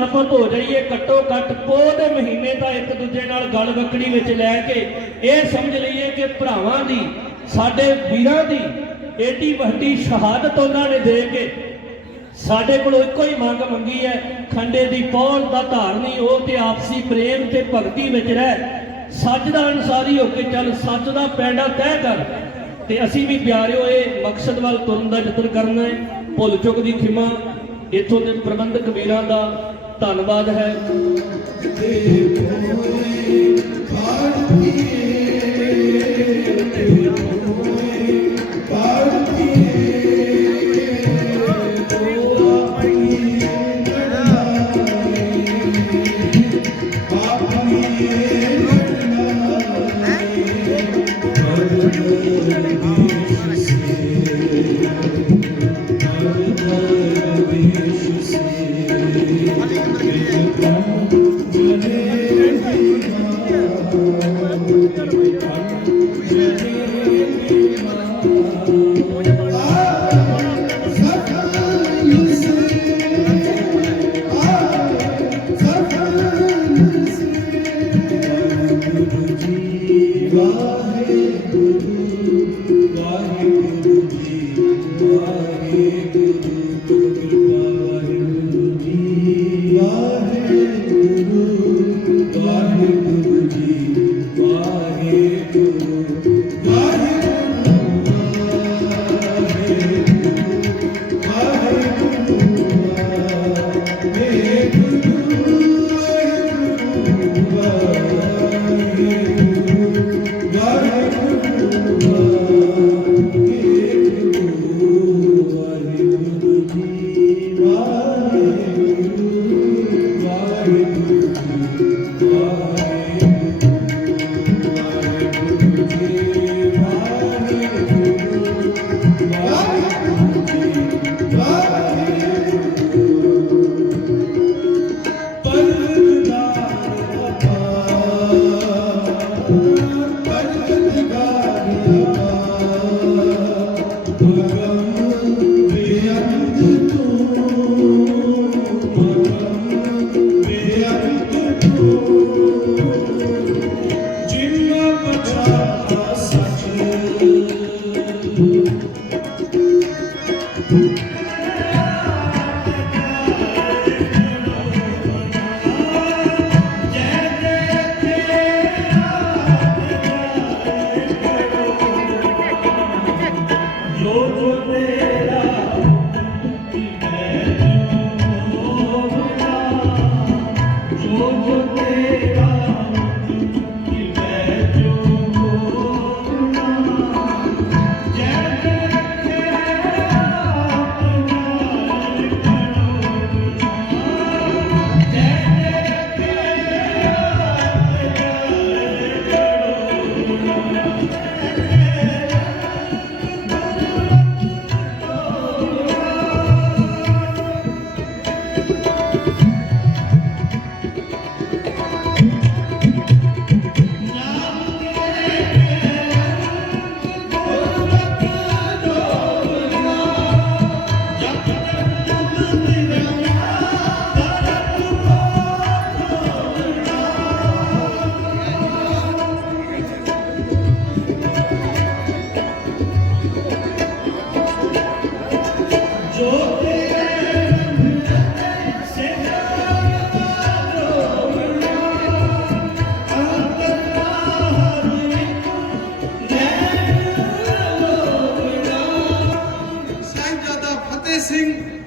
समर्पित हो जाइए। घट्टो घट पोह दे महीने तो एक दूजे नाल गल वकड़ी विच लैके ये समझ लीए कि भरावां दी साडे वीरां दी एडी वड्डी शहादत उन्होंने दे के साडे कोल इक्को ही मंग मंगी है, खंडे दी पौल दा धारनी हो ते आपसी प्रेम ते भगती विच रह, सच दा अनुसारी होके चल, सच दा पैंडा तय कर। ते असीं भी प्यारिओ ये मकसद वाल तुरन दा यतन करना है। भुल चुक दी खिमा इत्थों दे प्रबंधक वीरां दा धन्नवाद है।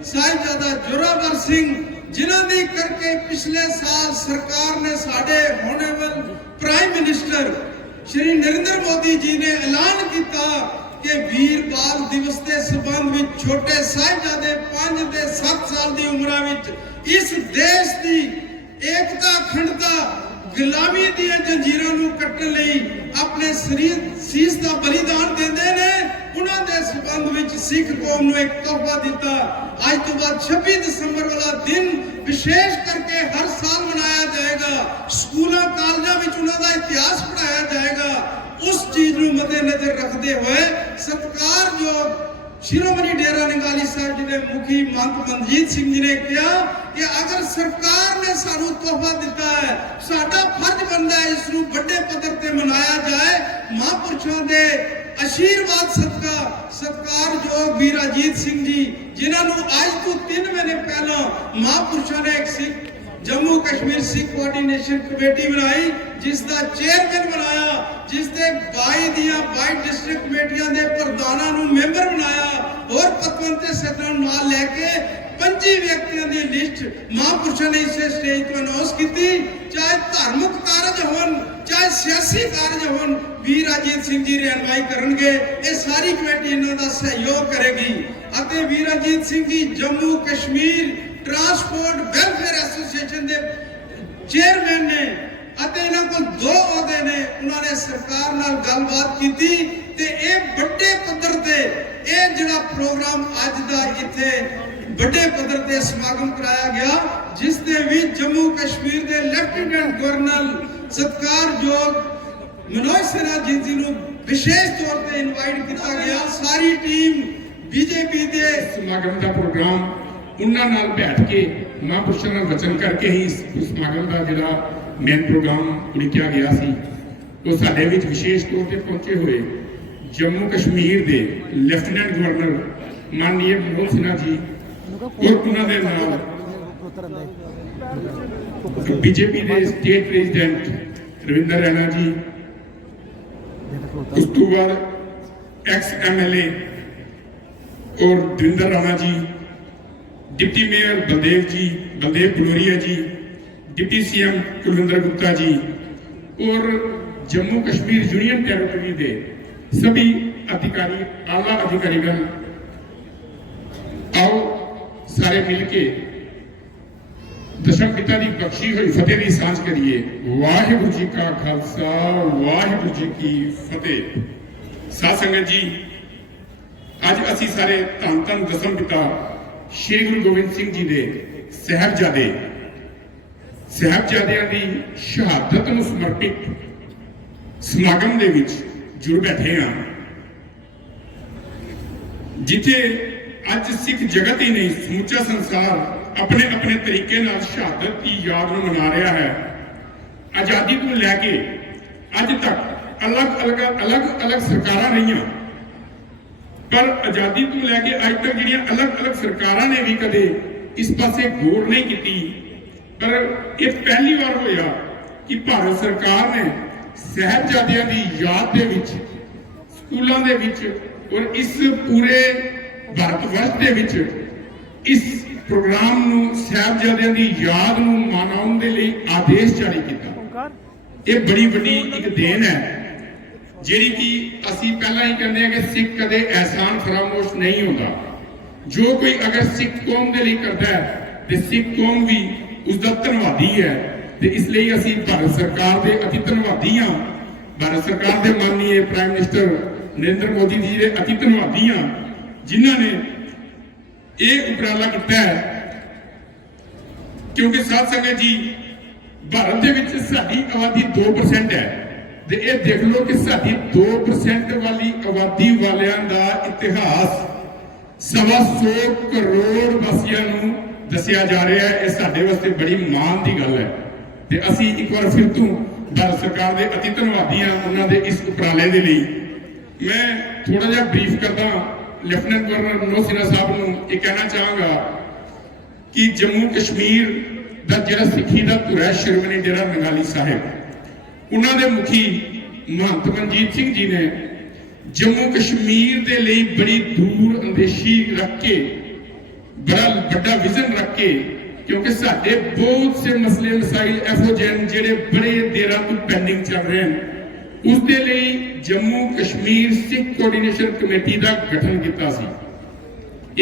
साहिबजादा जोरावर सिंह जिन्हां दी करके पिछले साल सरकार ने साडे होनेबल प्राइम मिनिस्टर श्री नरेंद्र मोदी जी ने ऐलान किया कि वीर बाल दिवस के संबंध में छोटे साहिबजादे 5 ते 7 साल की उम्र में इस देश की एकता अखंडता गुलामी दी जंजीरां नूं कट्टण लई अपने सीस का बलिदान देंदे ने। उन्हां दे संबंध विच सिख कौम नूं एक तोहफा दिता। आज तो बाद 26 दिसंबर वाला दिन विशेष करके हर साल मनाया जाएगा। स्कूलों कॉलेजों में उन्हां दा इतिहास पढ़ाया जाएगा। उस चीज नूं मद्देनजर रखते हुए सत्कारयोग शिरोमणि डेरा निगाली साहिब जी के मुखी महंत मनजीत सिंह जी ने कहा कि अगर सरकार ਸਾਨੂੰ ਤੋਹਫਾ ਦਿੱਤਾ ਹੈ। ਸਾਡਾ ਫਰਜ਼ ਬਣਦਾ ਹੈ ਇਸ ਨੂੰ ਵੱਡੇ ਪੱਧਰ ਤੇ ਮਨਾਇਆ ਜਾਏ। ਮਹਾਂਪੁਰਸ਼ਾਂ ਦੇ ਆਸ਼ੀਰਵਾਦ ਸਤਿਕਾਰਯੋਗ ਵੀਰ ਅਜੀਤ ਸਿੰਘ ਜੀ, ਜਿਨ੍ਹਾਂ ਨੂੰ ਅੱਜ ਤੋਂ 3 ਮਹੀਨੇ ਪਹਿਲਾਂ ਮਹਾਂਪੁਰਸ਼ਾਂ ਨੇ ਇੱਕ ਸਿੱਖ जम्मू कश्मीर सिख कोऑर्डिनेशन कमेटी बनाई, जिस दा चेयरमैन बनाया, जिस दे 22 डिस्ट्रिक्ट कमेटियां दे प्रधानां नूं मैंबर बनाया और पतवंते सदन नाल लेके 25 व्यक्तियों की लिस्ट महापुरुषों ने इस स्टेज पर अनाउंस की। चाहे धार्मिक कारज होन, चाहे सियासी कारज होन, वीर अजीत सिंह जी रहनुमाई करनगे। ये सारी कमेटी इन्हां दा सहयोग करेगी। अते Veer Ajit Singh ji Jammu Kashmir transport welfare association के चेयरमैन ने ਅਤੇ ਇਹਨਾਂ ਕੋਲ 2 ਅਹੁਦੇ ਨੇ। ਉਹਨਾਂ ਨੇ ਸਰਕਾਰ ਨਾਲ ਗੱਲਬਾਤ ਕੀਤੀ ਤੇ ਇਹ ਵੱਡੇ ਪੱਧਰ ਤੇ ਇਹ ਜਿਹੜਾ ਪ੍ਰੋਗਰਾਮ ਅੱਜ ਦਾ ਇੱਥੇ ਵੱਡੇ ਪੱਧਰ ਤੇ ਸਮਾਗਮ ਕਰਾਇਆ ਗਿਆ, ਜਿਸ ਦੇ ਵਿੱਚ ਜੰਮੂ ਕਸ਼ਮੀਰ ਦੇ ਲੈਫਟੀਨੈਂਟ ਗਵਰਨਰ ਸਤਿਕਾਰਯੋਗ ਮਨੋਜ ਸਿਨਹਾ ਜੀ ਨੂੰ ਵਿਸ਼ੇਸ਼ ਤੌਰ ਤੇ ਇਨਵਾਈਟ ਕੀਤਾ ਗਿਆ। ਸਾਰੀ ਟੀਮ ਬੀਜੇਪੀ ਦੇ ਸਮਾਗਮ ਦਾ ਪ੍ਰੋਗਰਾਮ ਉਹਨਾਂ ਨਾਲ ਬੈਠ ਕੇ ਮਹਾਂਪੁਰਸ਼ਾਂ ਨਾਲ ਵਚਨ ਕਰਕੇ ਹੀ ਇਸ ਸਮਾਗਮ ਦਾ ਜਿਹੜਾ ਮੇਨ ਪ੍ਰੋਗਰਾਮ ਉਲੀਕਿਆ ਗਿਆ ਸੀ, ਉਹ ਸਾਡੇ ਵਿੱਚ ਵਿਸ਼ੇਸ਼ ਤੌਰ ਤੇ ਪਹੁੰਚੇ ਹੋਏ ਜੰਮੂ ਕਸ਼ਮੀਰ ਦੇ ਲੈਫਟੀਨੈਂਟ ਗਵਰਨਰ ਮਾਨਨੀय ਮਨੋਜ ਸਿਨਹਾ ਜੀ ਔਰ ਉਹਨਾਂ ਦੇ ਨਾਲ ਬੀਜੇਪੀ ਦੇ ਸਟੇਟ ਪ੍ਰੈਜ਼ੀਡੈਂਟ ਰਵਿੰਦਰ ਰੈਣਾ ਜੀ, ਉਸ ਤੋਂ ਬਾਅਦ ਐਕਸ MLA और दविंदर राणा जी, डिप्टी मेयर बलदेव भलोरिया जी, डिप्टी CM कुलविंदर गुप्ता जी और जम्मू कश्मीर यूनियन टेरिटरी के सभी अधिकारी, आला अधिकारीगण, आओ सारे मिलके दशम पिता की बख्शी हुई फतेह की सांझ करिए। वाहिगुरू जी का खालसा, वाहिगुरू जी की फतेह। साध संगत जी, ਅੱਜ ਅਸੀਂ ਸਾਰੇ ਧੰਨ ਧੰਨ ਦਸਮ ਪਿਤਾ ਸ਼੍ਰੀ ਗੁਰੂ ਗੋਬਿੰਦ ਸਿੰਘ ਜੀ ਦੇ ਸਾਹਿਬਜ਼ਾਦਿਆਂ ਦੀ ਸ਼ਹਾਦਤ ਨੂੰ ਸਮਰਪਿਤ ਸਮਾਗਮ ਦੇ ਵਿੱਚ ਜੁੜ ਬੈਠੇ ਹਾਂ, ਜਿੱਥੇ ਅੱਜ ਸਿੱਖ ਜਗਤ ਹੀ ਨਹੀਂ ਸਮੁੱਚਾ ਸੰਸਾਰ ਆਪਣੇ ਆਪਣੇ ਤਰੀਕੇ ਨਾਲ ਸ਼ਹਾਦਤ ਦੀ ਯਾਦ ਨੂੰ ਮਨਾ ਰਿਹਾ ਹੈ। ਆਜ਼ਾਦੀ ਤੋਂ ਲੈ ਕੇ ਅੱਜ ਤੱਕ ਅਲੱਗ-ਅਲੱਗ ਸਰਕਾਰਾਂ ਰਹੀਆਂ, पर आजादी तो लैके अज तक जिहड़ियां अलग-अलग सरकारां ने भी कदे इस पासे गौर नहीं की। पर यह पहली बार होया कि भारत सरकार ने साहिबजादियां दी याद दे विच स्कूलों दे विच और इस पूरे भारत वर्ष दे विच इस प्रोग्राम नूं साहिबजादियां दी याद नूं मनाउण दे लई आदेश जारी किया। यह बड़ी वड्डी एक देन है ਜਿਹੜੀ ਕਿ ਅਸੀਂ ਪਹਿਲਾਂ ਹੀ ਕਹਿੰਦੇ ਆ ਕਿ ਸਿੱਖ ਕਦੇ ਅਹਿਸਾਨ ਫਰਾਮੋਸ਼ ਨਹੀਂ ਹੁੰਦਾ। ਜੋ ਕੋਈ ਅਗਰ ਸਿੱਖ ਕੌਮ ਦੇ ਲਈ ਕਰਦਾ ਹੈ ਤੇ ਸਿੱਖ ਕੌਮ ਵੀ ਉਸ ਦਾ ਧੰਨਵਾਦੀ ਹੈ। ਤੇ ਇਸ ਲਈ ਅਸੀਂ ਭਾਰਤ ਸਰਕਾਰ ਦੇ ਅਤੀ ਧੰਨਵਾਦੀ ਹਾਂ। ਭਾਰਤ ਸਰਕਾਰ ਦੇ ਮਾਨਨੀय ਪ੍ਰਾਈਮ ਮਿਨਿਸਟਰ ਨਰਿੰਦਰ ਮੋਦੀ ਜੀ ਦੇ ਅਤੀ ਧੰਨਵਾਦੀ ਹਾਂ, ਜਿਨ੍ਹਾਂ ਨੇ ਇਹ ਉਪਰਾਲਾ ਕੀਤਾ ਹੈ। ਕਿਉਂਕਿ ਸਾਧ ਸੰਗਤ ਜੀ, ਭਾਰਤ ਦੇ ਵਿੱਚ ਸਾਡੀ ਆਬਾਦੀ 2% ਹੈ ਤੇ ਇਹ ਦੇਖ ਲਓ ਕਿ ਸਾਡੀ 2% ਵਾਲੀ ਆਬਾਦੀ ਵਾਲਿਆਂ ਦਾ ਇਤਿਹਾਸ 125 ਕਰੋੜ ਵਾਸੀਆਂ ਨੂੰ ਦੱਸਿਆ ਜਾ ਰਿਹਾ ਹੈ। ਇਹ ਸਾਡੇ ਵਾਸਤੇ ਬੜੀ ਮਾਣ ਦੀ ਗੱਲ ਹੈ ਤੇ ਅਸੀਂ ਇੱਕ ਵਾਰ ਫਿਰ ਤੋਂ ਭਾਰਤ ਸਰਕਾਰ ਦੇ ਅਤੀ ਧੰਨਵਾਦੀ ਹਾਂ ਉਹਨਾਂ ਦੇ ਇਸ ਉਪਰਾਲੇ ਦੇ ਲਈ। ਮੈਂ ਥੋੜਾ ਜਿਹਾ ਬਰੀਫ ਕਰਦਾ ਲੈਫਟੀਨੈਂਟ ਗਵਰਨਰ ਮਨੋਜ ਸਿਨਹਾ ਸਾਹਿਬ ਨੂੰ ਇਹ ਕਹਿਣਾ ਚਾਹਾਂਗਾ ਕਿ ਜੰਮੂ ਕਸ਼ਮੀਰ ਦਾ ਜਿਹੜਾ ਸਿੱਖੀ ਦਾ ਧੁਰਾ ਸ਼੍ਰੋਮਣੀ ਡੇਰਾ ਨੰਗਾਲੀ ਸਾਹਿਬ, ਉਹਨਾਂ ਦੇ ਮੁਖੀ ਮਹੰਤ ਮਨਜੀਤ ਸਿੰਘ ਜੀ ਨੇ ਜੰਮੂ ਕਸ਼ਮੀਰ ਦੇ ਲਈ ਬੜੀ ਦੂਰ ਅੰਦੇਸ਼ੀ ਰੱਖ ਕੇ, ਬੜਾ ਵੱਡਾ ਵਿਜ਼ਨ ਰੱਖ ਕੇ, ਕਿਉਂਕਿ ਸਾਡੇ ਬਹੁਤ ਸੇ ਮਸਲੇ ਮਸਾਇਲ ਇਹੋ ਜਿਹੇ ਜਿਹੜੇ ਬੜੇ ਦੇਰਾਂ ਤੋਂ ਪੈਂਡਿੰਗ ਚੱਲ ਰਹੇ ਹਨ, ਉਸ ਦੇ ਲਈ ਜੰਮੂ ਕਸ਼ਮੀਰ ਸਿੱਖ ਕੋਆਰਡੀਨੇਸ਼ਨ ਕਮੇਟੀ ਦਾ ਗਠਨ ਕੀਤਾ ਸੀ।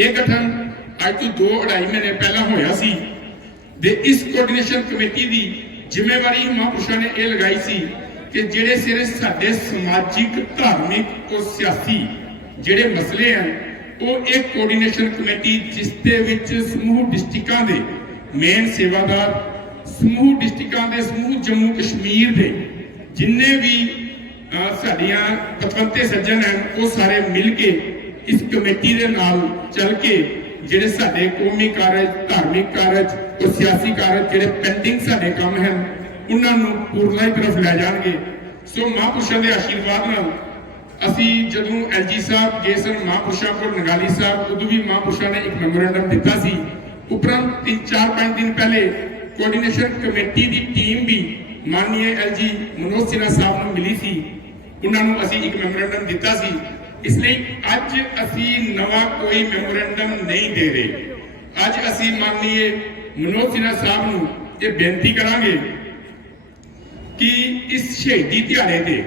ਇਹ ਗਠਨ ਅੱਜ ਤੋਂ 2-2.5 ਮਹੀਨੇ ਪਹਿਲਾਂ ਹੋਇਆ ਸੀ ਤੇ ਇਸ ਕੋਆਰਡੀਨੇਸ਼ਨ ਕਮੇਟੀ ਦੀ ਜ਼ਿੰਮੇਵਾਰੀ ਮਹਾਂਪੁਰਸ਼ਾਂ ਨੇ ਇਹ ਲਗਾਈ ਸੀ ਕਿ ਜਿਹੜੇ ਸਿਰੇ ਸਾਡੇ ਸਮਾਜਿਕ, ਧਾਰਮਿਕ ਔਰ ਸਿਆਸੀ ਜਿਹੜੇ ਮਸਲੇ ਹਨ, ਉਹ ਇੱਕ ਕੋਆਰਡੀਨੇਸ਼ਨ ਕਮੇਟੀ ਜਿਸ ਦੇ ਵਿੱਚ ਸਮੂਹ ਡਿਸਟ੍ਰਿਕਟਾਂ ਦੇ ਮੇਨ ਸੇਵਾਦਾਰ, ਸਮੂਹ ਡਿਸਟ੍ਰਿਕਟਾਂ ਦੇ, ਸਮੂਹ ਜੰਮੂ ਕਸ਼ਮੀਰ ਦੇ ਜਿੰਨੇ ਵੀ ਸਾਡੀਆਂ ਪਤਵੰਤੇ ਸੱਜਣ ਹਨ, ਉਹ ਸਾਰੇ ਮਿਲ ਕੇ ਇਸ ਕਮੇਟੀ ਦੇ ਨਾਲ ਚੱਲ ਕੇ ਜਿਹੜੇ ਸਾਡੇ ਕੌਮੀ ਕਾਰਜ, ਧਾਰਮਿਕ ਕਾਰਜ ਔਰ ਸਿਆਸੀ ਕਾਰਜ ਜਿਹੜੇ ਪੈਂਡਿੰਗ ਸਾਡੇ ਕੰਮ ਹਨ ਉਹਨਾਂ ਨੂੰ ਪੂਰਨਾਈ ਤਰਫ ਲੈ ਜਾਣਗੇ। ਸੋ ਮਹਾਂਪੁਰਸ਼ਾਂ ਦੇ ਆਸ਼ੀਰਵਾਦ ਨਾਲ ਅਸੀਂ ਜਦੋਂ LG ਸਾਹਿਬ ਗਏ ਸਨ ਮਹਾਂਪੁਰਸ਼ਾਂ ਕੋਲ ਨਗਾਲੀ ਸਾਹਿਬ, ਉਦੋਂ ਵੀ ਮਹਾਂਪੁਰਸ਼ਾਂ ਨੇ ਇੱਕ ਮੈਮੋਰੈਂਡਮ ਦਿੱਤਾ ਸੀ। ਉਪਰੰਤ 3-4-5 ਦਿਨ ਪਹਿਲੇ ਕੋਆਰਡੀਨੇਸ਼ਨ ਕਮੇਟੀ ਦੀ ਟੀਮ ਵੀ ਮਾਨनीय LG ਮਨੋਜ ਸਿਨਹਾ ਸਾਹਿਬ ਨੂੰ ਮਿਲੀ ਸੀ, ਉਹਨਾਂ ਨੂੰ ਅਸੀਂ ਇੱਕ ਮੈਮੋਰੈਂਡਮ ਦਿੱਤਾ ਸੀ। ਇਸ ਲਈ ਅੱਜ ਅਸੀਂ ਨਵਾਂ ਕੋਈ ਮੈਮੋਰੈਂਡਮ ਨਹੀਂ ਦੇ ਰਹੇ। ਅੱਜ ਅਸੀਂ ਮਾਨनीय ਮਨੋਜ ਸਿਨਹਾ ਸਾਹਿਬ ਨੂੰ ਇਹ ਬੇਨਤੀ ਕਰਾਂਗੇ ਕਿ ਇਸ ਸ਼ਹੀਦੀ ਦਿਹਾੜੇ ਤੇ,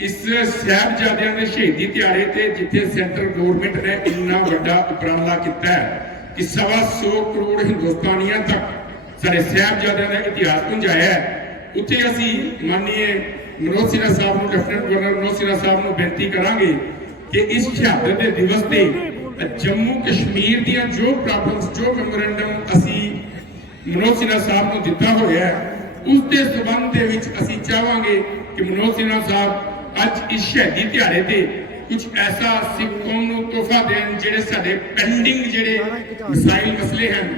ਇਸ ਸਾਹਿਬਜ਼ਾਦਿਆਂ ਦੇ ਸ਼ਹੀਦੀ ਦਿਹਾੜੇ ਤੇ ਜਿੱਥੇ ਸੈਂਟਰ ਗਵਰਨਮੈਂਟ ਨੇ ਇੰਨਾ ਵੱਡਾ ਉਪਰਾਲਾ ਕੀਤਾ ਹੈ ਕਿ 125 ਕਰੋੜ ਹਿੰਦੁਸਤਾਨੀਆਂ ਤੱਕ ਸਾਡੇ ਸਾਹਿਬਜ਼ਾਦਿਆਂ ਦਾ ਇਤਿਹਾਸ ਪਹੁੰਚਾਇਆ ਹੈ, ਉੱਥੇ ਅਸੀਂ ਮਾਨनीय ਮਨੋਜ ਸਿਨਹਾ ਸਾਹਿਬ ਨੂੰ, ਲੈਫਟੀਨੈਂਟ ਗਵਰਨਰ ਮਨੋਜ ਸਿਨਹਾ ਸਾਹਿਬ ਨੂੰ ਬੇਨਤੀ ਕਰਾਂਗੇ ਕਿ ਇਸ ਸ਼ਹਾਦਤ ਦੇ ਦਿਵਸ ਤੇ ਜੰਮੂ ਕਸ਼ਮੀਰ ਦੀਆਂ ਜੋ ਪ੍ਰੋਬਲਮਸ, ਜੋ ਮੈਮੋਰੈਂਡਮ ਅਸੀਂ ਮਨੋਜ ਸਿਨਹਾ ਸਾਹਿਬ ਨੂੰ ਦਿੱਤਾ ਹੋਇਆ ਹੈ, ਉਸ ਦੇ ਸਬੰਧ ਦੇ ਵਿੱਚ ਅਸੀਂ ਚਾਹਾਂਗੇ ਕਿ ਮਨੋਜ ਸਿਨਹਾ ਸਾਹਿਬ ਅੱਜ ਇਸ ਸ਼ਹੀਦੀ ਦਿਹਾੜੇ ਤੇ ਕੁਝ ਐਸਾ ਸਿੱਖ ਕੌਮ ਨੂੰ ਤੋਹਫਾ ਦੇਣ, ਜਿਹੜੇ ਸਾਡੇ ਪੈਂਡਿੰਗ ਜਿਹੜੇ ਮਸਲੇ ਹਨ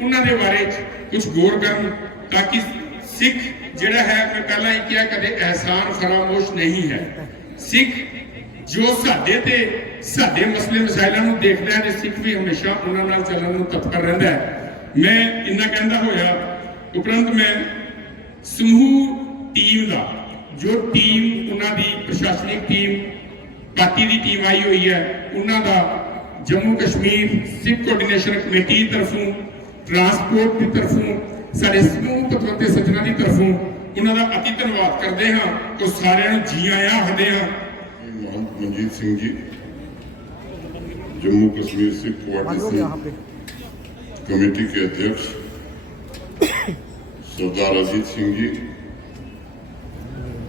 ਉਹਨਾਂ ਦੇ ਬਾਰੇ ਕੁਝ ਗੌਰ ਕਰਨ, ਤਾਂ ਕਿ ਸਿੱਖ ਜਿਹੜਾ ਹੈ, ਮੈਂ ਪਹਿਲਾਂ ਹੀ ਕਿਹਾ, ਕਦੇ ਅਹਿਸਾਨ ਫਰਾਮੋਸ਼ ਨਹੀਂ ਹੈ। ਸਿੱਖ ਜੋ ਸਾਡੇ ਤੇ ਸਾਡੇ ਮਸਲੇ ਮਸਾਇਲਾਂ ਨੂੰ ਦੇਖਦਾ ਹੈ ਤੇ ਸਿੱਖ ਵੀ ਹਮੇਸ਼ਾ ਉਹਨਾਂ ਨਾਲ ਚੱਲਣ ਨੂੰ ਤਤਪਰ ਰਹਿੰਦਾ ਹੈ। ਮੈਂ ਇੰਨਾ ਕਹਿੰਦਾ ਹੋਇਆ ਉਪਰੰਤ ਮੈਂ ਸਮੂਹ ਟੀਮ ਦਾ, ਜੋ ਟੀਮ ਉਹਨਾਂ ਦੀ ਪ੍ਰਸ਼ਾਸਨਿਕ ਟੀਮ, ਪਾਰਟੀ ਦੀ ਟੀਮ ਆਈ ਹੋਈ ਹੈ, ਉਹਨਾਂ ਦਾ ਜੰਮੂ ਕਸ਼ਮੀਰ ਸਿੱਖ ਕੋਆਰਡੀਨੇਸ਼ਨ ਕਮੇਟੀ ਦੀ ਤਰਫੋਂ, ਟਰਾਂਸਪੋਰਟ ਦੀ ਤਰਫੋਂ, ਸਾਡੇ ਸਮੂਹ ਪਤਵੰਤੇ ਸੱਜਣਾ ਦੀ ਤਰਫੋਂ ਉਹਨਾਂ ਦਾ ਅਤੀ ਧੰਨਵਾਦ ਕਰਦੇ ਹਾਂ। ਉਹ ਸਾਰਿਆਂ ਨੂੰ ਜੀ ਆਇਆਂ ਆਖਦੇ ਹਾਂ। महंत मंजीत सिंह जी, जम्मू कश्मीर सिख कोऑर्डिनेशन कमेटी के अध्यक्ष सरदार अजीत सिंह जी,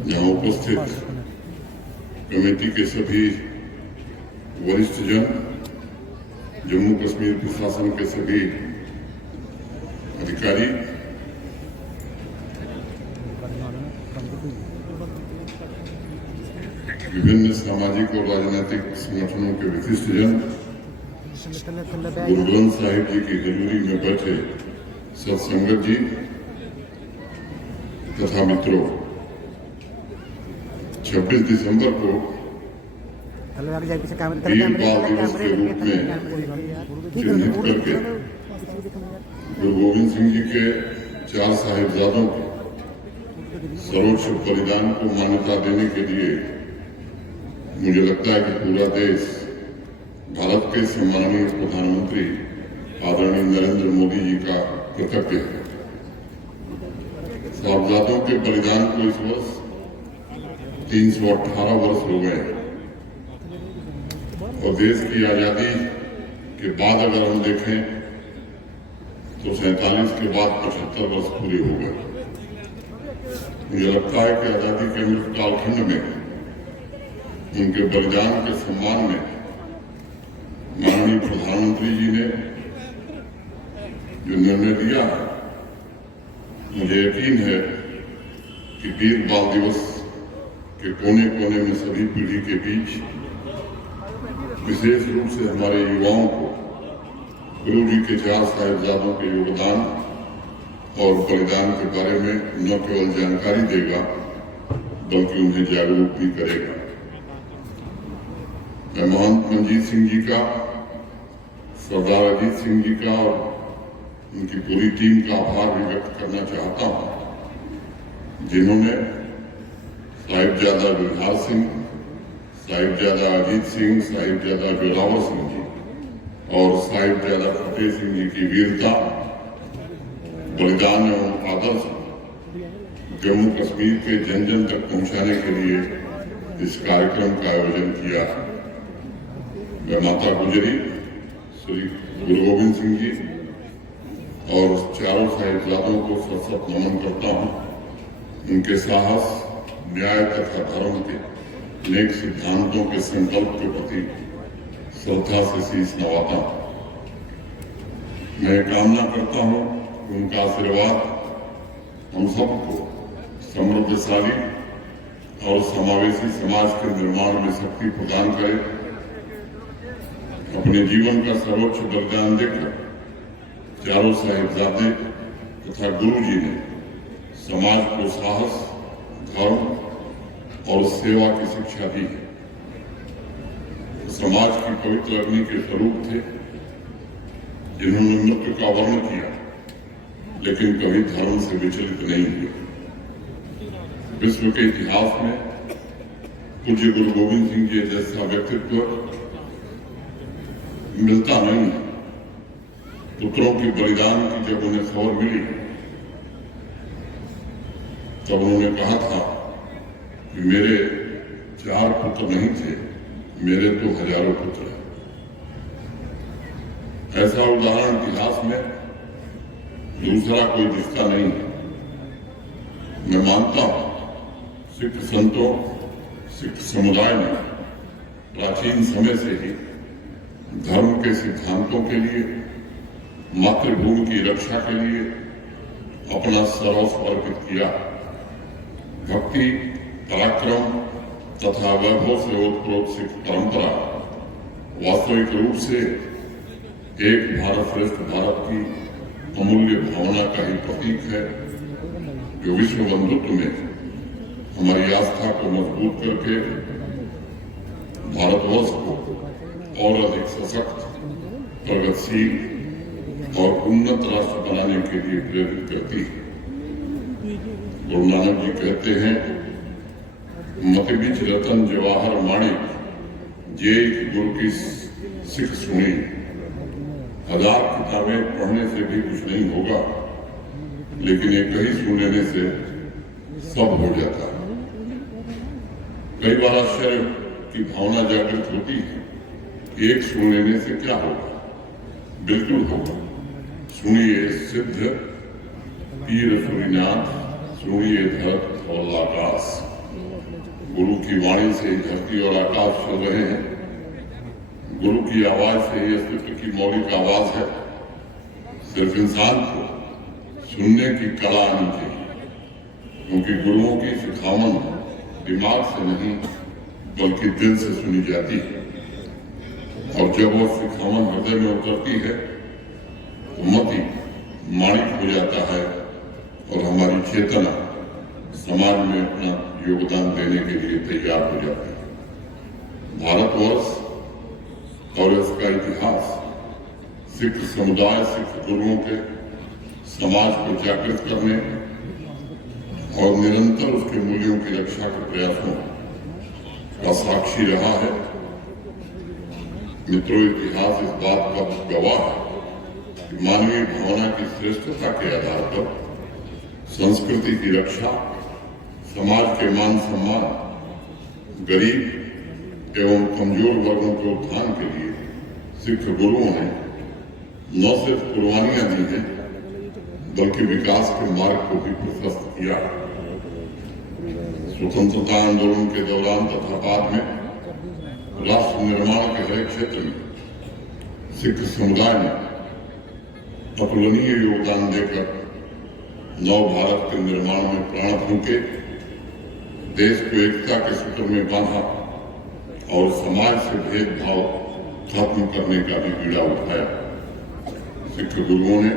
यहाँ उपस्थित कमेटी के सभी वरिष्ठ जन, जम्मू कश्मीर प्रशासन के सभी अधिकारी, विभिन्न सामाजिक और राजनीतिक संगठनों के विशिष्ट जन, गुरु ग्रंथ साहिब जी की हजूरी में बैठे सत्संगत जी तथा मित्रों, 26 दिसंबर को वीर बाल दिवस के रूप में चिन्हित करके गुरु गोविंद सिंह जी के 4 साहिबजादों के सर्वोच्च बलिदान को मान्यता देने के लिए मुझे लगता है कि पूरा देश भारत के सम्माननीय प्रधानमंत्री आदरणीय नरेंद्र मोदी जी का कृतज्ञ है। साहबजादों के बलिदान को इस वर्ष 318 वर्ष हो गए और देश की आजादी के बाद अगर हम देखें तो 47 के बाद 75 वर्ष पूरे हो गए। मुझे लगता है कि आजादी के अमृत कालखंड में उनके बलिदान के सम्मान में माननीय प्रधानमंत्री जी ने जो निर्णय लिया है, मुझे यकीन है कि वीर बाल दिवस के कोने कोने में सभी पीढ़ी के बीच विशेष रूप से हमारे युवाओं को गुरु जी के 4 साहिबजादों के योगदान और बलिदान के बारे में न केवल जानकारी देगा बल्कि उन्हें जागरूक भी करेगा। मैं महंत मंजीत सिंह जी का, सरदार अजीत सिंह जी का और उनकी पूरी टीम का आभार भी व्यक्त करना चाहता हूं, जिन्होंने साहिबजादा गुरहार सिंह, साहिबजादा अजीत सिंह, साहिबजादा जोरावर सिंह जी और साहिबजादा फतेह सिंह जी की वीरता, बलिदान एवं आदर्श जम्मू कश्मीर के जन जन तक पहुंचाने के लिए इस कार्यक्रम का आयोजन किया है। मैं माता गुजरी श्री गुरु गोविंद सिंह जी और 4 साहिबजादों को सशक्त नमन करता हूं। उनके साहस, न्याय तथा धर्म के नेक सिद्धांतों के संकल्प के प्रति श्रद्धा से शीश नवाता हूं। मैं कामना करता हूं कि उनका आशीर्वाद हम सबको समृद्धशाली और समावेशी समाज के निर्माण में शक्ति प्रदान करे। अपने जीवन का सर्वोच्च बलिदान देकर चारों साहिबजादे तथा गुरु जी ने समाज को साहस, धर्म और सेवा की शिक्षा दी है। समाज की पवित्र अग्नि के स्वरूप थे जिन्होंने मृत्यु का वर्ण किया लेकिन कभी धर्म से विचलित नहीं हुए। विश्व के इतिहास में पूज्य गुरु गोविंद सिंह जी जैसा व्यक्तित्व मिलता नहीं। पुत्रों की बलिदान की जब उन्हें खबर मिली तब उन्होंने कहा था कि मेरे 4 पुत्र नहीं थे, मेरे तो हजारों पुत्र हैं। ऐसा उदाहरण इतिहास में दूसरा कोई दिखता नहीं है। मैं मानता हूं सिख संतों, सिख समुदाय ने प्राचीन समय से ही धर्म के सिद्धांतों के लिए, मातृभूमि की रक्षा के लिए अपना सर्वस्व अर्पित किया। भक्ति, पराक्रम तथा वैभव से ओतप्रोत सिख परंपरा वास्तविक रूप से एक भारत श्रेष्ठ भारत की अमूल्य भावना का ही प्रतीक है, जो विश्व बंधुत्व में हमारी आस्था को मजबूत करके भारतवर्ष को और अधिक सशक्त, प्रगतिशील और उन्नत राष्ट्र बनाने के लिए प्रेरित करती है। गुरु नानक जी कहते हैं, मति बिच रतन जवाहर माणिक जे गुरु की सिख सुनी। 1000 किताबें पढ़ने से भी कुछ नहीं होगा, लेकिन एक ही सुन लेने से सब हो जाता है। कई बार आश्चर्य की भावना जागृत होती है, एक सुन लेने से क्या होगा? बिल्कुल होगा। सुनिए सिद्ध पीर सुरीनाथ, सुनिए धरत और आकाश। गुरु की वाणी से ही धरती और आकाश चल रहे हैं। गुरु की आवाज से ही अस्तित्व की मौलिक आवाज है। सिर्फ इंसान को सुनने की कला आनी चाहिए, क्योंकि गुरुओं की सिखावन दिमाग से नहीं बल्कि दिल से सुनी जाती है। और जब वो सिखावन हृदय में उतरती है तो मति माणिक हो जाता है और हमारी चेतना समाज में अपना योगदान देने के लिए तैयार हो जाती है। भारतवर्ष और इसका इतिहास सिख समुदाय, सिख गुरुओं के समाज को जागृत करने और निरंतर उसके मूल्यों की रक्षा के प्रयासों का साक्षी रहा है। मित्रों, इतिहास इस बात का गवाह है कि मानवीय भावना की श्रेष्ठता के आधार पर संस्कृति की रक्षा, समाज के मान सम्मान, गरीब एवं कमजोर वर्गों के उत्थान के लिए सिख गुरुओं ने न सिर्फ कुर्बानियां दी हैं, बल्कि विकास के मार्ग को भी प्रशस्त किया। स्वतंत्रता आंदोलन के दौरान तथा बाद में राष्ट्र निर्माण के हर क्षेत्र में सिख समुदाय ने अतुलनीय योगदान देकर नव भारत के निर्माण में प्राण फूंके, देश को एकता के सूत्र में बांधा और समाज से भेदभाव खत्म करने का भी बीड़ा उठाया। सिख गुरुओं ने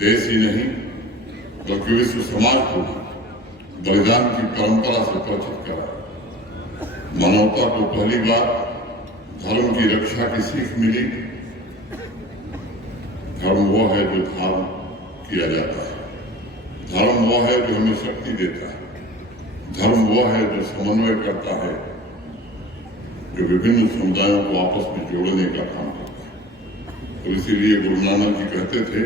देश ही नहीं बल्कि विश्व समाज को बलिदान की परंपरा से परिचित करा। मानवता को पहली बार धर्म की रक्षा की सीख मिली। धर्म वो है जो धारण किया जाता है, धर्म वो है जो हमें शक्ति देता है, धर्म वो है जो समन्वय करता है, जो विभिन्न समुदायों को आपस में जोड़ने का काम करता है। और इसीलिए गुरु नानक जी कहते थे,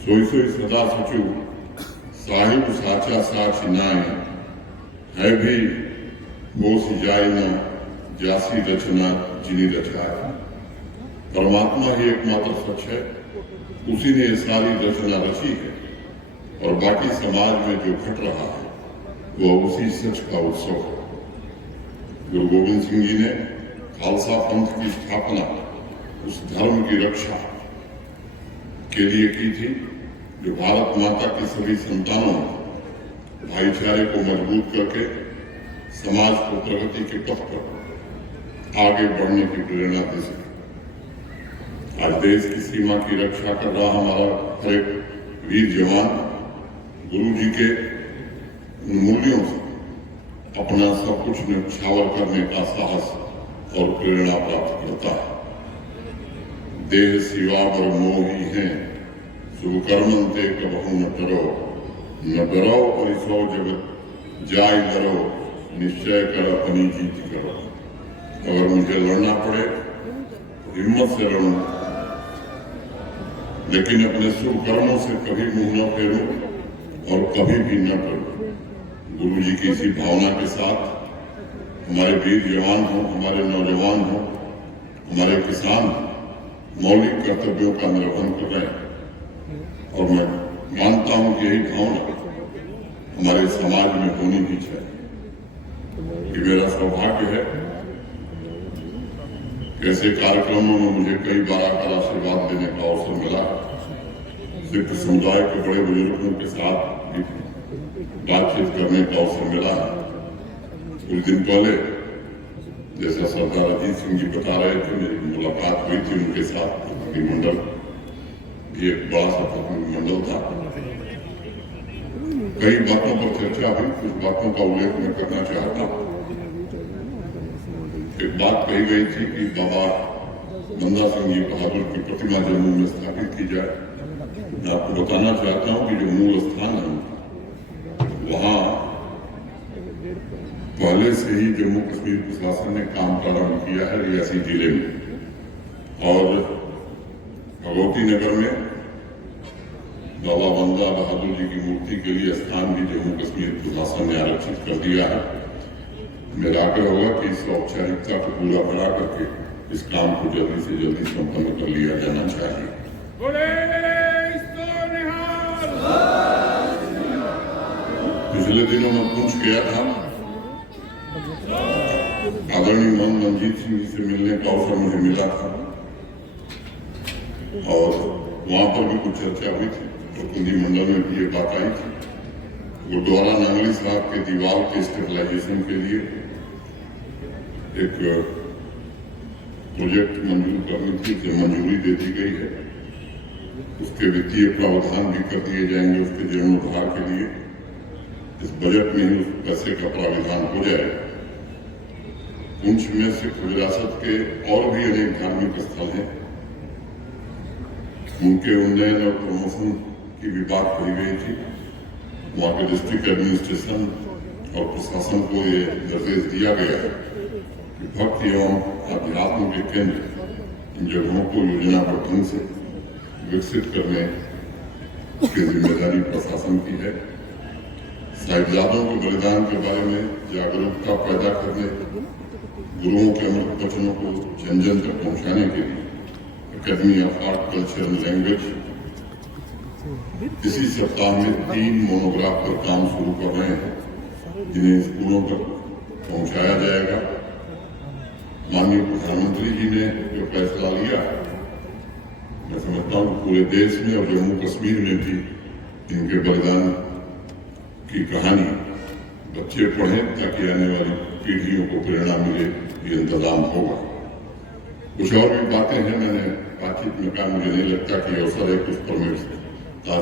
सोई सोई सदा सचू साहिब साचा साच नाय, है भी मोस जाय न जासी रचना जिनी रचाए। परमात्मा ही एकमात्र सच है, उसी ने ये सारी रचना रची है और बाकी समाज में जो घट रहा है वह उसी सच का उत्सव है। गुरु गोविंद सिंह जी ने खालसा पंथ की स्थापना उस धर्म की रक्षा के लिए की थी जो भारत माता की सभी संतानों ने भाईचारे को मजबूत करके समाज को प्रगति के पथ पर आगे बढ़ने की प्रेरणा दे सके। आज देश की सीमा की रक्षा कर रहा हमारा हर एक वीर जवान गुरु जी के मूल्यों से अपना सब कुछ न्यौछावर करने का साहस और प्रेरणा प्राप्त करता है। देह सिवा बर मोही हैं, शुभ कर्मन ते कबहू न डरो परिसो जगत जाय डरो, निश्चय कर अपनी जीत करो। अगर मुझे लड़ना पड़े तो हिम्मत से लड़ूं, लेकिन अपने शुभ कर्मों से कभी मुंह न फेरूं और कभी भी न करूं। गुरु जी की इसी भावना के साथ हमारे वीर जवान हों, हमारे नौजवान हों, हमारे किसान मौलिक कर्तव्यों का निर्वहन कर रहे हैं। और मैं मानता हूं कि यही भावना हमारे समाज में होनी भी चाहिए। कि मेरा सौभाग्य है कि ऐसे कार्यक्रमों में मुझे कई बार आकर आशीर्वाद देने का अवसर मिला। सिख समुदाय के बड़े बुजुर्गों के साथ भी बातचीत करने का अवसर मिला। कुछ दिन पहले जैसा सरदार अजीत सिंह जी बता रहे थे, मेरी मुलाकात हुई थी उनके साथ। प्रतिनिधिमंडल भी एक बड़ा सा प्रतिनिधिमंडल था। कई बातों पर चर्चा हुई, कुछ बातों का उल्लेख मैं करना चाहता हूं। एक बात कही गई थी कि बाबा बंदा सिंह जी बहादुर की प्रतिमा जम्मू में स्थापित की जाए। मैं आपको बताना चाहता हूं कि जो मूल स्थान है वहां पहले से ही जम्मू कश्मीर प्रशासन ने काम प्रारंभ किया है रियासी जिले में। और भगवती नगर में बाबा बंदा बहादुर जी की मूर्ति के लिए स्थान भी जम्मू कश्मीर प्रशासन ने आरक्षित कर दिया है। मेरा आग्रह होगा कि इस औपचारिकता को पूरा करा करके इस काम को जल्दी से जल्दी संपन्न कर लिया जाना चाहिए। पिछले दिनों में पूछ गया था, आदरणीय मोहन मंजीत सिंह जी से मिलने का अवसर मुझे मिला था और वहां पर भी कुछ चर्चा हुई थी। प्रतिनिधिमंडल में भी ये बात आई थी। गुरुद्वारा नांगली साहब के दीवार के स्टेबलाइजेशन के लिए एक प्रोजेक्ट मंजूर करनी थी, उसे मंजूरी दे दी गई है। उसके वित्तीय प्रावधान भी कर दिए जाएंगे उसके जीर्णोद्धार के लिए। इस बजट में ही उस पैसे का प्रावधान हो जाए। पुंछ में सिख विरासत के और भी अनेक धार्मिक स्थल हैं, उनके उन्नयन और प्रमोशन की भी बात कही गई थी। वहां के डिस्ट्रिक्ट एडमिनिस्ट्रेशन और प्रशासन को ये निर्देश दिया गया है कि भक्ति एवं अध्यात्म के केंद्र इन जगहों को योजनाबद्ध ढंग से विकसित करने की जिम्मेदारी प्रशासन की है। साहिबजादों के बलिदान के बारे में जागरूकता पैदा करने, गुरुओं के अमृत वचनों को जन जन तक पहुंचाने के लिए academy of art culture and language इसी सप्ताह में 3 मोनोग्राफ पर काम शुरू कर रहे हैं, जिन्हें स्कूलों तक पहुंचाया जाएगा। माननीय प्रधानमंत्री जी ने जो फैसला लिया, मैं समझता हूं पूरे देश में और जम्मू कश्मीर में भी इनके बलिदान की कहानी बच्चे पढ़ें ताकि आने वाली पीढ़ियों को प्रेरणा मिले। ये इंतजाम होगा। कुछ और भी बातें हैं, मैंने बातचीत में कहा मुझे नहीं लगता कि अवसर है कुछ पर मैं विस्तार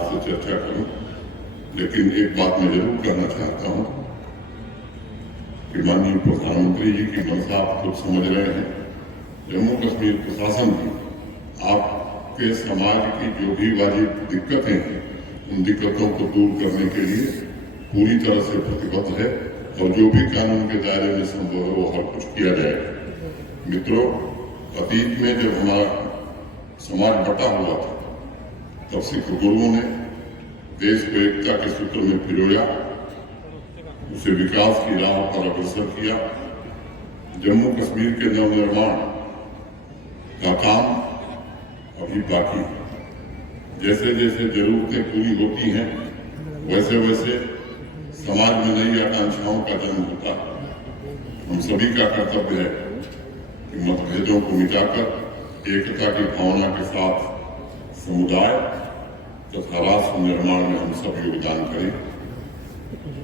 से चर्चा करूं, लेकिन एक बात मैं जरूर कहना चाहता हूं कि माननीय प्रधानमंत्री जी की मंशा आप खुद समझ रहे हैं। जम्मू कश्मीर प्रशासन भी आपके समाज की जो भी वाजिब दिक्कतें हैं उन दिक्कतों को दूर करने के लिए पूरी तरह से प्रतिबद्ध है और जो भी कानून के दायरे में संभव है वो हर कुछ किया जाएगा। मित्रों, अतीत में जब हमारा समाज बटा हुआ था तब सिख गुरुओं ने देश को एकता के सूत्र में पिरोया, उसे विकास की राह पर अग्रसर किया। जम्मू कश्मीर के नवनिर्माण का काम अभी बाकी है। जैसे जैसे जरूरतें पूरी होती हैं वैसे वैसे समाज में नई आकांक्षाओं का जन्म होता है। हम सभी का कर्तव्य है कि मतभेदों को मिटाकर एकता की भावना के साथ समुदाय तथा राष्ट्र निर्माण में हम सब योगदान करें।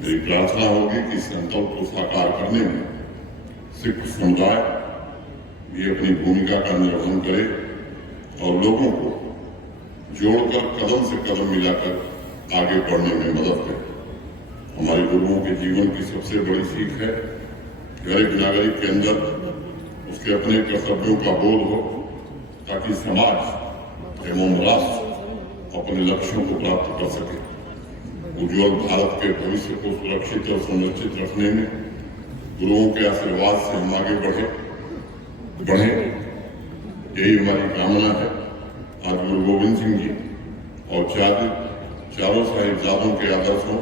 मेरी प्रार्थना होगी कि संकल्प को साकार करने में सिख समुदाय भी अपनी भूमिका का निर्वहन करे और लोगों को जोड़कर कदम से कदम मिलाकर आगे बढ़ने में मदद करे। हमारे गुरुओं के जीवन की सबसे बड़ी सीख है कि हर एक नागरिक के अंदर उसके अपने कर्तव्यों का बोध हो, ताकि समाज एवं राष्ट्र अपने लक्ष्यों को प्राप्त कर सके। उज्ज्वल भारत के भविष्य को सुरक्षित और संरक्षित रखने में गुरुओं के आशीर्वाद से हम आगे बढ़े, यही हमारी कामना है। आज गुरु गोविंद सिंह जी और चारों साहिबजादों के आदर्शों,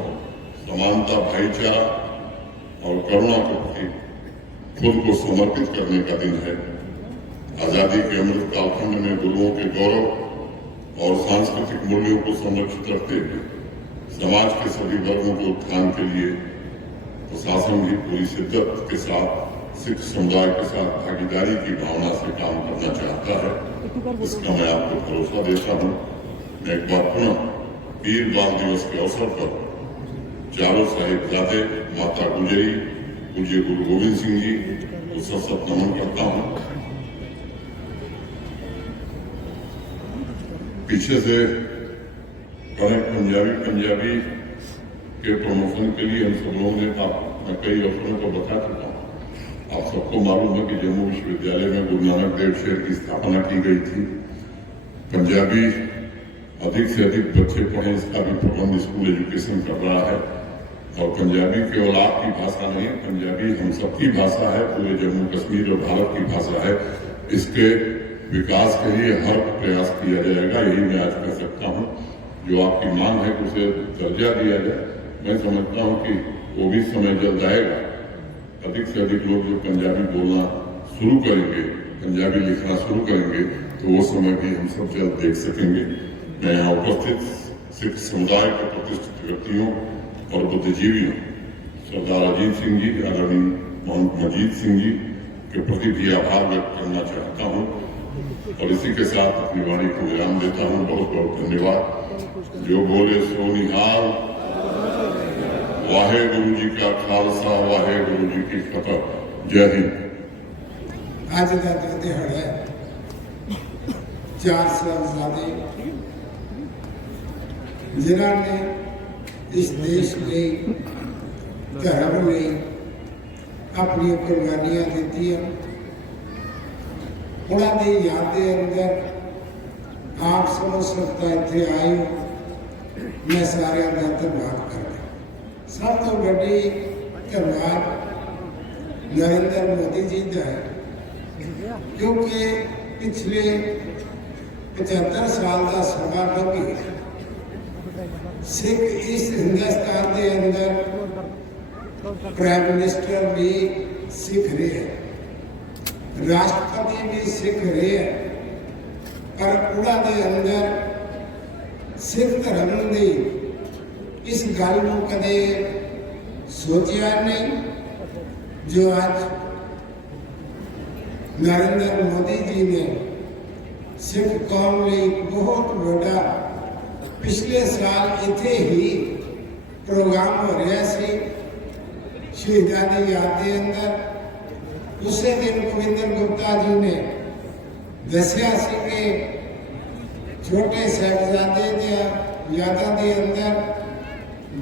समानता, भाईचारा और करुणा के प्रति खुद को समर्पित करने का दिन है। आजादी के अमृत कालखंड में गुरुओं के गौरव और सांस्कृतिक मूल्यों को संरक्षित रखते हुए समाज के सभी वर्गों के उत्थान के लिए प्रशासन भी पूरी शिद्दत के साथ सिख समुदाय के साथ भागीदारी की भावना से काम करना चाहता है। इसका मैं आपको भरोसा देता हूँ। मैं एक बार पुनः वीर बाल दिवस के अवसर पर चारों साहिबजादे, माता गुजरी, पूज्य गुरु गोविंद सिंह जी को सशक्त नमन करता हूँ। पीछे से पंजाबी के प्रमोशन के लिए हम सब लोगों ने कई अवसरों को बता चुका हूँ। आप सबको मालूम है कि जम्मू विश्वविद्यालय में गुरु नानक देव शहर की स्थापना की गई थी। पंजाबी अधिक से अधिक बच्चे पढ़े, इसका भी प्रबंध स्कूल एजुकेशन कर रहा है। और पंजाबी केवल आपकी भाषा नहीं, पंजाबी हम सबकी भाषा है, पूरे जम्मू कश्मीर और भारत की भाषा है। इसके विकास के लिए हर प्रयास किया जाएगा, यही मैं आज कह सकता हूँ। जो आपकी मांग है कि उसे दर्जा दिया जाए, मैं समझता हूँ कि वो भी समय जल्द आएगा। अधिक से अधिक लोग जो पंजाबी बोलना शुरू करेंगे, पंजाबी लिखना शुरू करेंगे, तो वो समय भी हम सब जल्द देख सकेंगे। मैं यहाँ उपस्थित सिख समुदाय के प्रतिष्ठित व्यक्तियों और बुद्धिजीवियों सरदार अजीत सिंह जी, आदरणीय मोहम्मद मजीद सिंह जी के प्रति भी आभार व्यक्त करना चाहता हूँ और इसी के साथ अपनी वाणी को विराम देता हूँ। बहुत बहुत धन्यवाद। जो बोले सो निहाल, वाहे गुरु जी का खालसा, वाहे गुरु जी की फतह। जय हिंद। ਅੱਜ ਦਾ ਦਿਹਾੜਾ ਚਾਰ ਸਾਹਿਬਜ਼ਾਦੇ ਜਿਨ੍ਹਾਂ ਨੇ ਇਸ ਦੇਸ਼ ਲਈ, ਧਰਮ ਲਈ ਆਪਣੀਆਂ ਕੁਰਬਾਨੀਆਂ ਦਿੱਤੀਆਂ, ਉਹਨਾਂ ਦੀ ਯਾਦ ਦੇ ਅੰਦਰ ਆਪ ਸਮਝ ਸਕਦਾ ਇੱਥੇ ਆਏ। ਮੈਂ ਸਾਰਿਆਂ ਦਾ ਧੰਨਵਾਦ ਕਰਦਾ। ਸਭ ਤੋਂ ਵੱਡੀ ਧੰਨਵਾਦ नरेंद्र मोदी जी का है, क्योंकि पिछले 75 साल का समा लगी सिख इस हिंदुस्तान के अंदर प्राइम मिनिस्टर भी सिख रहे हैं, राष्ट्रपति भी सिख रहे हैं, पर उन्होंने अंदर सिख धर्म की इस गल को कदे सोचा नहीं जो आज नरेंद्र मोदी जी ने सिख कौम लिए बहुत बड़ा पिछले साल इतने ही प्रोग्राम हो रहा सी शहीदा की याद के अंदर। उस दिन गोविंदर गुप्ता जी ने दसिया सी कि छोटे साहिबजादे दी यादों के अंदर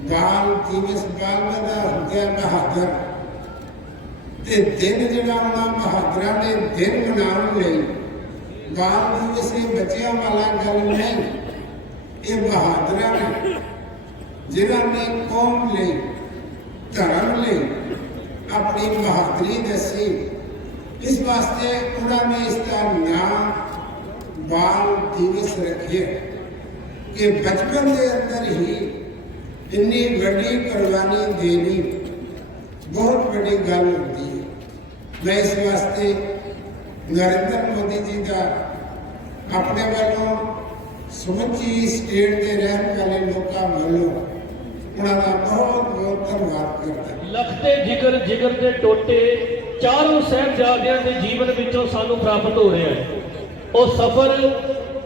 बाल दिवस बाल का होता बहादुर ते दिन जिहड़ा उन्हां बहादुरां दे दिन मनाउण लई बाल दिवस बच्चियां वाला गल नहीं, ये बहादुरां ने जिन्हां ने कौम लई, धर्म लई अपनी बहादुरी दसी। इस वास्ते उन्होंने इसका नाम बाल दिवस रखे कि बचपन के अंदर ही इन्नी बड़ी कुर्बानी देनी बहुत बड़ी गल होती है। मैं इस वास्ते नरेंद्र मोदी जी का अपने वालों समुची स्टेट के रहने वाले लोगों वालों उन्होंने बहुत बहुत धन्यवाद करता। लखते जिगर जिगर के टोटे चारों साहिबजादियां के जीवन विचों सानू प्राप्त हो रहा है। वो सफर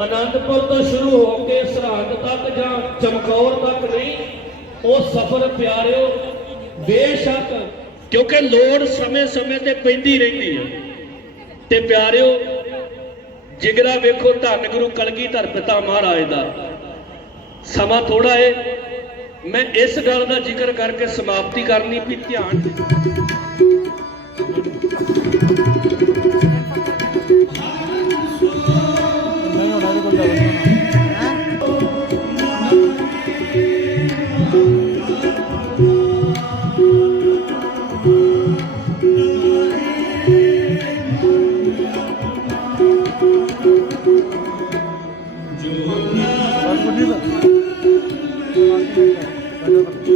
आनंदपुर तो शुरू होके सरहद तक या चमकौर तक नहीं, वो सफर प्यारिओ बेशक क्योंकि लोड़ समय समय ते पैंदी रहिंदी है, ਤੇ ਪਿਆਰਿਓ, ਜਿਗਰਾ ਵੇਖੋ ਧੰਨ ਗੁਰੂ ਕਲਗੀਧਰ ਪਿਤਾ ਮਹਾਰਾਜ ਦਾ। ਸਮਾਂ ਥੋੜਾ ਏ, ਮੈਂ ਇਸ ਗੱਲ ਦਾ ਜ਼ਿਕਰ ਕਰਕੇ ਸਮਾਪਤੀ ਕਰਨੀ ਵੀ ਧਿਆਨ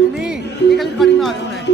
नहीं निकल खड़ी मार होना है।